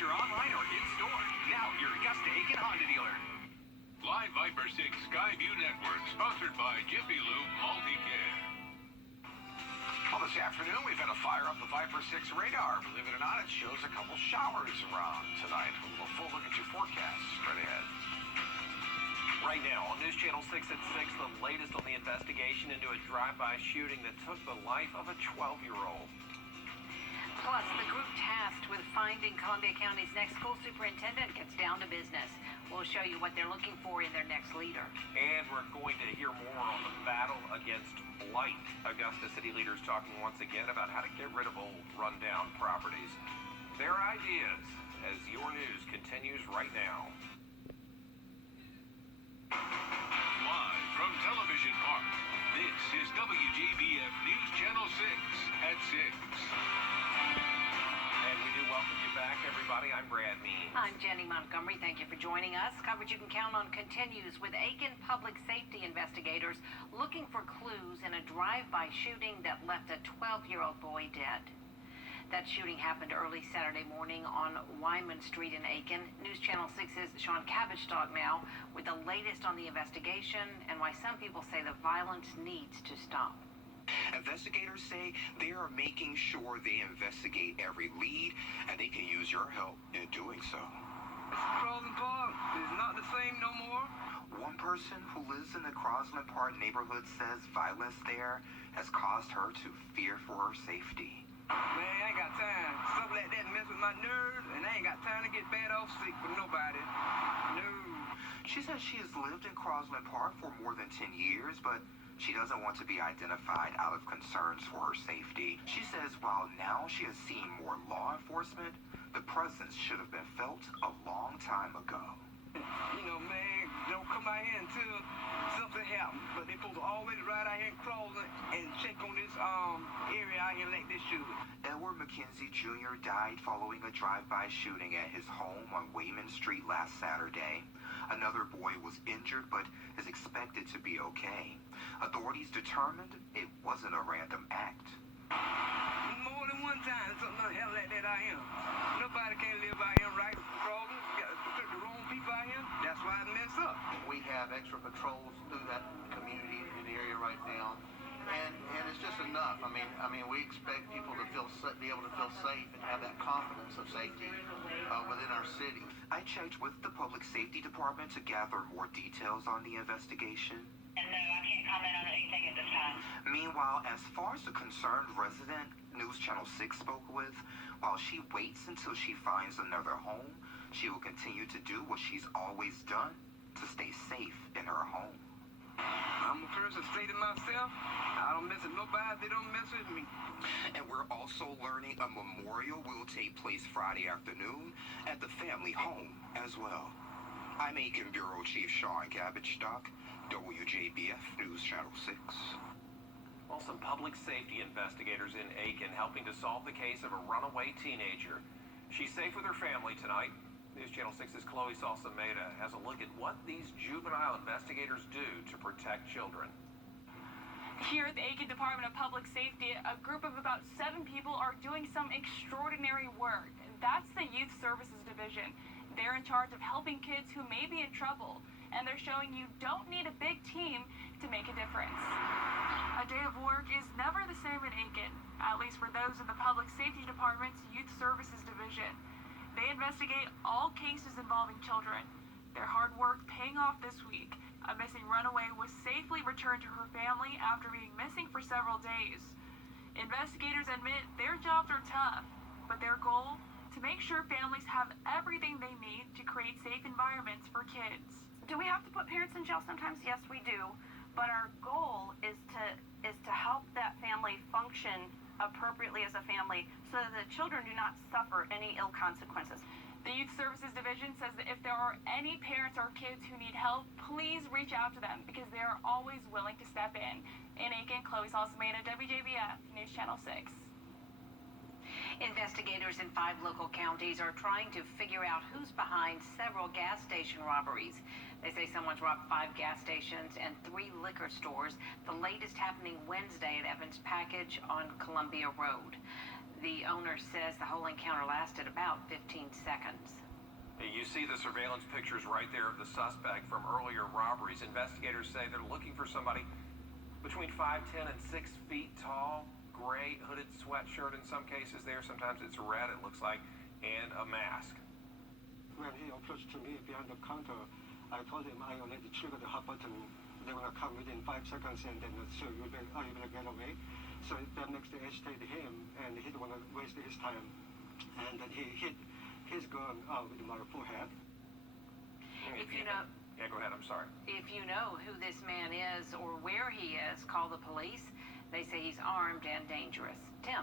you're online or in-store. Now, your Augusta AIKEN Honda dealer. Live Viper 6 Skyview Network, sponsored by Jiffy Lube Multicare. Well, this afternoon, we've had to fire up the Viper 6 radar. Believe it or not, it shows a couple showers around tonight. We'll full look at your forecast straight ahead. Right now, on News Channel 6 at 6, the latest on the investigation into a drive-by shooting that took the life of a 12-year-old. Plus, the group tasked with finding Columbia County's next school superintendent gets down to business. We'll show you what they're looking for in their next leader. And we're going to hear more on the battle against blight. Augusta city leaders talking once again about how to get rid of old, rundown properties. Their ideas as your news continues right now. Live from Television Park, this is WJBF News Channel 6 at 6. And we do welcome you back, everybody. I'm Brad Means. I'm Jenny Montgomery. Thank you for joining us. Coverage you can count on continues with AIKEN public safety investigators looking for clues in a drive-by shooting that left a 12-year-old boy dead. That shooting happened early Saturday morning on Wyman Street in AIKEN. News Channel 6's Sean Cabotstock now with the latest on the investigation and why some people say the violence needs to stop. Investigators say they are making sure they investigate every lead, and they can use your help in doing so. Crosland Park is not the same no more. One person who lives in the Crosland Park neighborhood says violence there has caused her to fear for her safety. Man, I ain't got time. Stuff like that mess with my nerves, and I ain't got time to get bad off sick for nobody. No. She says she has lived in Crosland Park for more than 10 years, but she doesn't want to be identified out of concerns for her safety. She says while now she has seen more law enforcement, the presence should have been felt a long time ago. You know, man, don't come out here until something happens. But they supposed to always ride out here in Crosland and check on this area out here like they should. Edward McKenzie Jr. died following a drive-by shooting at his home on Wayman Street last Saturday. Another boy was injured but is expected to be okay. Authorities determined it wasn't a random act. More than one time something hell like that out here. Nobody can live out here right from Crosland. Got the wrong people out here. That's why it messed up. We have extra patrols through that community in the area right now, and it's just enough. I mean, we expect people to be able to feel safe and have that confidence of safety within our city. I checked with the Public Safety Department to gather more details on the investigation. And no, I can't comment on anything at this time. Meanwhile, as far as the concerned resident News Channel 6 spoke with, while she waits until she finds another home, she will continue to do what she's always done to stay safe in her home. I'm a person stay to myself. I don't mess with nobody. They don't mess with me. And we're also learning a memorial will take place Friday afternoon at the family home as well. I'm AIKEN Bureau Chief Sean Cabotstock, WJBF News Channel 6. Well, some public safety investigators in AIKEN helping to solve the case of a runaway teenager. She's safe with her family tonight. News Channel 6's Chloe Salsameda has a look at what these juvenile investigators do to protect children. Here at the AIKEN Department of Public Safety, a group of about 7 people are doing some extraordinary work. That's the Youth Services Division. They're in charge of helping kids who may be in trouble, and they're showing you don't need a big team to make a difference. A day of work is never the same at AIKEN, at least for those in the Public Safety Department's Youth Services Division. They investigate all cases involving children. Their hard work paying off this week. A missing runaway was safely returned to her family after being missing for several days. Investigators admit their jobs are tough, but their goal? To make sure families have everything they need to create safe environments for kids. Do we have to put parents in jail sometimes? Yes, we do. But our goal is to help that family function appropriately as a family so that the children do not suffer any ill consequences. The Youth Services Division says that if there are any parents or kids who need help, please reach out to them because they are always willing to step in. In AIKEN, Chloe Salsameda, WJBF News Channel 6. Investigators in 5 local counties are trying to figure out who's behind several gas station robberies. They say someone's robbed 5 gas stations and 3 liquor stores, the latest happening Wednesday at Evans Package on Columbia Road. The owner says the whole encounter lasted about 15 seconds. You see the surveillance pictures right there of the suspect from earlier robberies. Investigators say they're looking for somebody between 5'10" and 6 feet tall, gray hooded sweatshirt in some cases there. Sometimes it's red, it looks like, and a mask. When he approached to me behind the counter, I told him I already triggered the hot button. They're going to come within 5 seconds and then so you will get away. So that makes the agitated him and he don't want to waste his time. And then he hit his gun with my forehead. If you know... Yeah, go ahead, I'm sorry. If you know who this man is or where he is, call the police. They say he's armed and dangerous. Tim.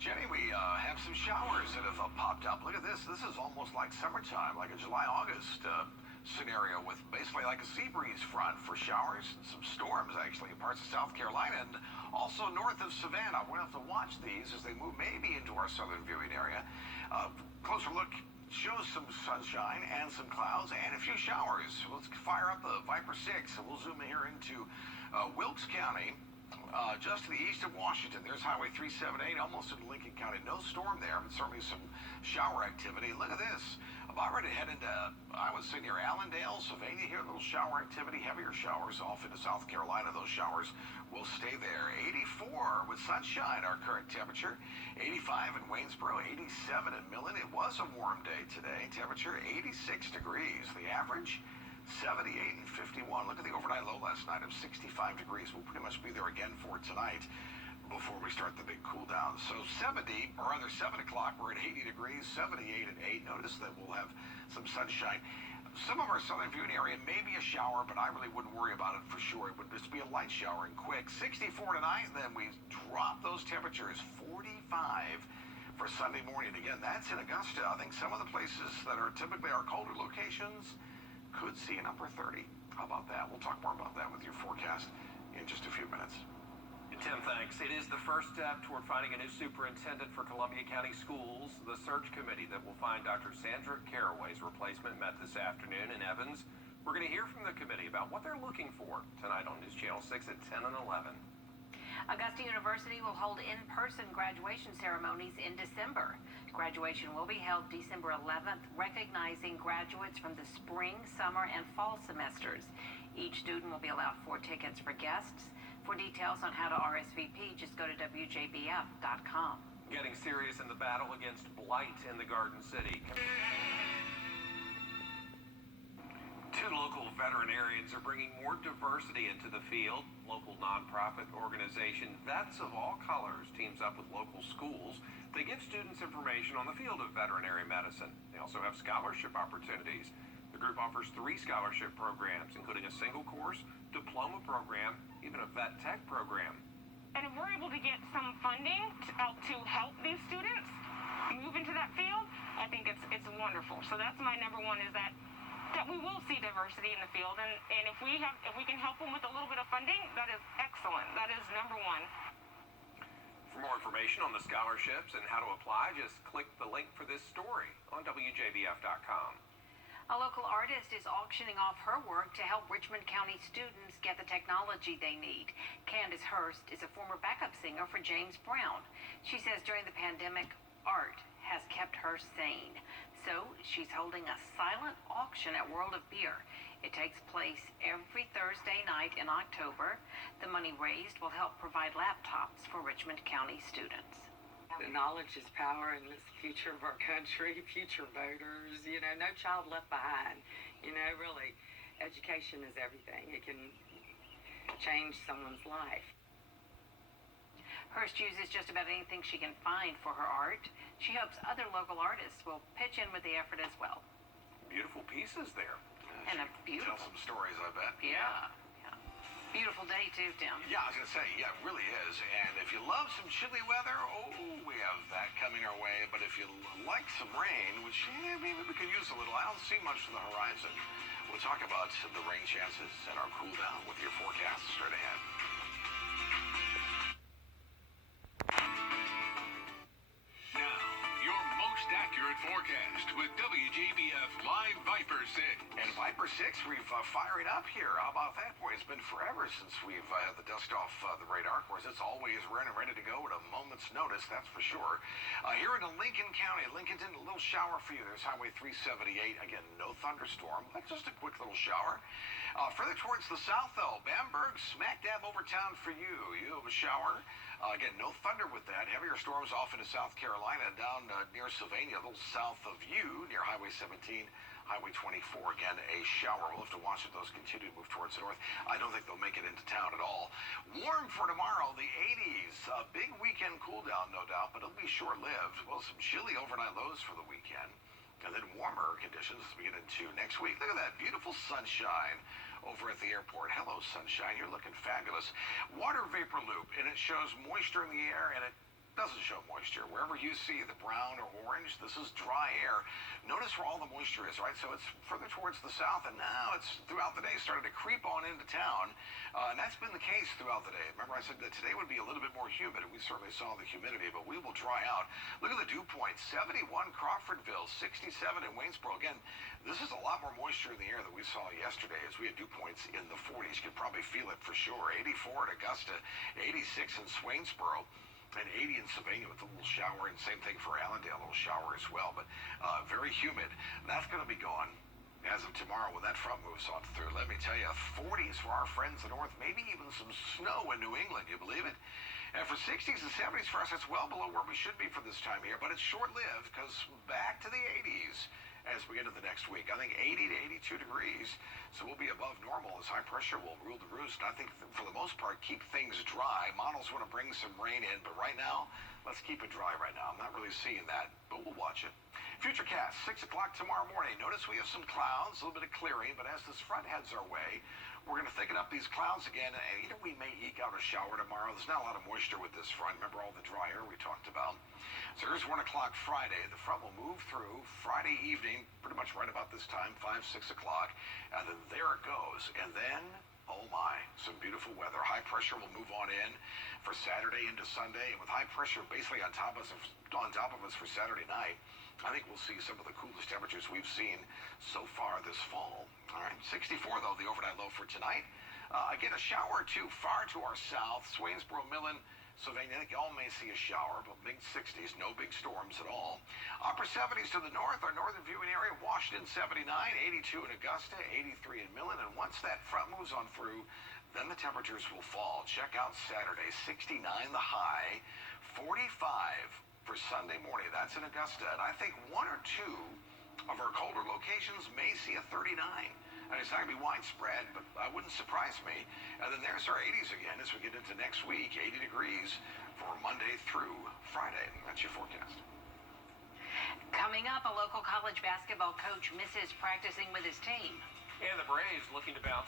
Jenny, we have some showers that have popped up. Look at this. This is almost like summertime, like a July-August scenario with basically like a sea breeze front for showers and some storms, actually, in parts of South Carolina and also north of Savannah. We're going to have to watch these as they move maybe into our southern viewing area. Closer look shows some sunshine and some clouds and a few showers. Let's fire up the Viper 6 and we'll zoom here into Wilkes County. Just to the east of Washington, there's Highway 378, almost in Lincoln County. No storm there, but certainly some shower activity. Look at this. About ready to head into, I would say, near Allendale, Sylvania here. A little shower activity, heavier showers off into South Carolina. Those showers will stay there. 84 with sunshine, our current temperature. 85 in Waynesboro, 87 in Millen. It was a warm day today. Temperature 86 degrees. The average 78 and 51. Look at the overnight low last night of 65 degrees. We'll pretty much be there again for tonight before we start the big cool down. So 70, or rather 7 o'clock, we're at 80 degrees, 78 at 8. Notice that we'll have some sunshine. Some of our southern viewing area may be a shower, but I really wouldn't worry about it for sure. It would just be a light shower and quick. 64 tonight, and then we drop those temperatures 45 for Sunday morning. Again, that's in Augusta. I think some of the places that are typically our colder locations could see an upper 30. How about that? We'll talk more about that with your forecast in just a few minutes. Tim, thanks. It is the first step toward finding a new superintendent for Columbia County Schools. The search committee that will find Dr. Sandra Caraway's replacement met this afternoon in Evans. We're going to hear from the committee about what they're looking for tonight on News Channel 6 at 10 and 11. Augusta University will hold in-person graduation ceremonies in December. Graduation will be held December 11th, recognizing graduates from the spring, summer, and fall semesters. Each student will be allowed 4 tickets for guests. For details on how to RSVP, just go to WJBF.com. Getting serious in the battle against blight in the Garden City. 2 local veterinarians are bringing more diversity into the field. Local nonprofit organization Vets of All Colors teams up with local schools. They give students information on the field of veterinary medicine. They also have scholarship opportunities. The group offers 3 scholarship programs, including a single course, diploma program, even a vet tech program. And if we're able to get some funding to help these students move into that field, I think it's wonderful. So that's my number one, is that we will see diversity in the field, and if we can help them with a little bit of funding, that is excellent. That is number one. For more information on the scholarships and how to apply, just click the link for this story on WJBF.com. A local artist is auctioning off her work to help Richmond County students get the technology they need. Candace Hurst is a former backup singer for James Brown. She says during the pandemic, art has kept her sane. So she's holding a silent auction at World of Beer. It takes place every Thursday night in October. The money raised will help provide laptops for Richmond County students. Knowledge is power, and it's the future of our country, future voters, no child left behind. Really, education is everything. It can change someone's life. Hurst uses just about anything she can find for her art. She hopes other local artists will pitch in with the effort as well. Beautiful pieces there. And a beautiful... Tell some stories, I bet. Yeah. Beautiful day, too, Tim. Yeah, I was going to say, yeah, it really is. And if you love some chilly weather, we have that coming our way. But if you like some rain, which maybe we could use a little, I don't see much on the horizon. We'll talk about the rain chances and our cool down with your forecast straight ahead. Now, your most accurate accurate forecast with WJBF Live Viper 6. And Viper 6, we've firing up here. How about that, boy? It's been forever since we've had the dust off the radar. Of course, it's always running ready to go at a moment's notice, that's for sure. Here in Lincoln County, Lincolnton, a little shower for you. There's Highway 378. Again, no thunderstorm, but just a quick little shower. Further towards the south, though, Bamberg, smack dab over town for you. You have a shower. Again, no thunder with that. Heavier storms off into South Carolina, down near Sylvania, a little south of you, near Highway 17, Highway 24. Again, a shower. We'll have to watch if those continue to move towards the north. I don't think they'll make it into town at all. Warm for tomorrow, the 80s. A big weekend cool down, no doubt, but it'll be short-lived. Well, some chilly overnight lows for the weekend. And then warmer conditions as we get into next week. Look at that beautiful sunshine over at the airport. Hello, sunshine. You're looking fabulous. Water vapor loop, and it shows moisture in the air, and it doesn't show moisture. Wherever you see the brown or orange, this is dry air. Notice where all the moisture is, right? So it's further towards the south, and now it's throughout the day started to creep on into town. And that's been the case throughout the day. Remember, I said that today would be a little bit more humid, and we certainly saw the humidity, but we will dry out. Look at the dew point, 71 Crawfordville, 67 in Waynesboro. Again, this is a lot more moisture in the air than we saw yesterday as we had dew points in the 40s. You could probably feel it for sure. 84 at Augusta, 86 in Swainsboro, and 80 in Sylvania with a little shower, and same thing for Allendale, a little shower as well, but very humid. That's going to be gone as of tomorrow when that front moves on through. Let me tell you, 40s for our friends in the north, maybe even some snow in New England, you believe it? And for 60s and 70s for us, it's well below where we should be for this time of year, but it's short-lived because back to the 80s as we get into the next week. I think 80 to 82 degrees, so we'll be above normal as high pressure will rule the roost. And I think for the most part, keep things dry. Models want to bring some rain in, but right now, let's keep it dry right now. I'm not really seeing that, but we'll watch it. Futurecast, 6 o'clock tomorrow morning. Notice we have some clouds, a little bit of clearing, but as this front heads our way, we're going to thicken up these clouds again, and we may eke out a shower tomorrow. There's not a lot of moisture with this front. Remember all the dry air we talked about? So here's 1 o'clock Friday. The front will move through Friday evening, pretty much right about this time, 5, 6 o'clock, and then there it goes. And then, oh my, some beautiful weather. High pressure will move on in for Saturday into Sunday, and with high pressure basically on top of us for Saturday night, I think we'll see some of the coolest temperatures we've seen so far this fall. All right, 64, though, the overnight low for tonight. Again, a shower or two far to our south. Swainsboro, Millen, Sylvania, I think y'all may see a shower, but mid 60s, no big storms at all. Upper 70s to the north, our northern viewing area, Washington 79, 82 in Augusta, 83 in Millen, and once that front moves on through, then the temperatures will fall. Check out Saturday, 69 the high, 45 for Sunday morning. That's in Augusta, and I think 1 or 2 of our colder locations may see a 39. And it's not going to be widespread, but it wouldn't surprise me. And then there's our 80s again as we get into next week, 80 degrees for Monday through Friday. That's your forecast. Coming up, a local college basketball coach misses practicing with his team. And the Braves looking to bounce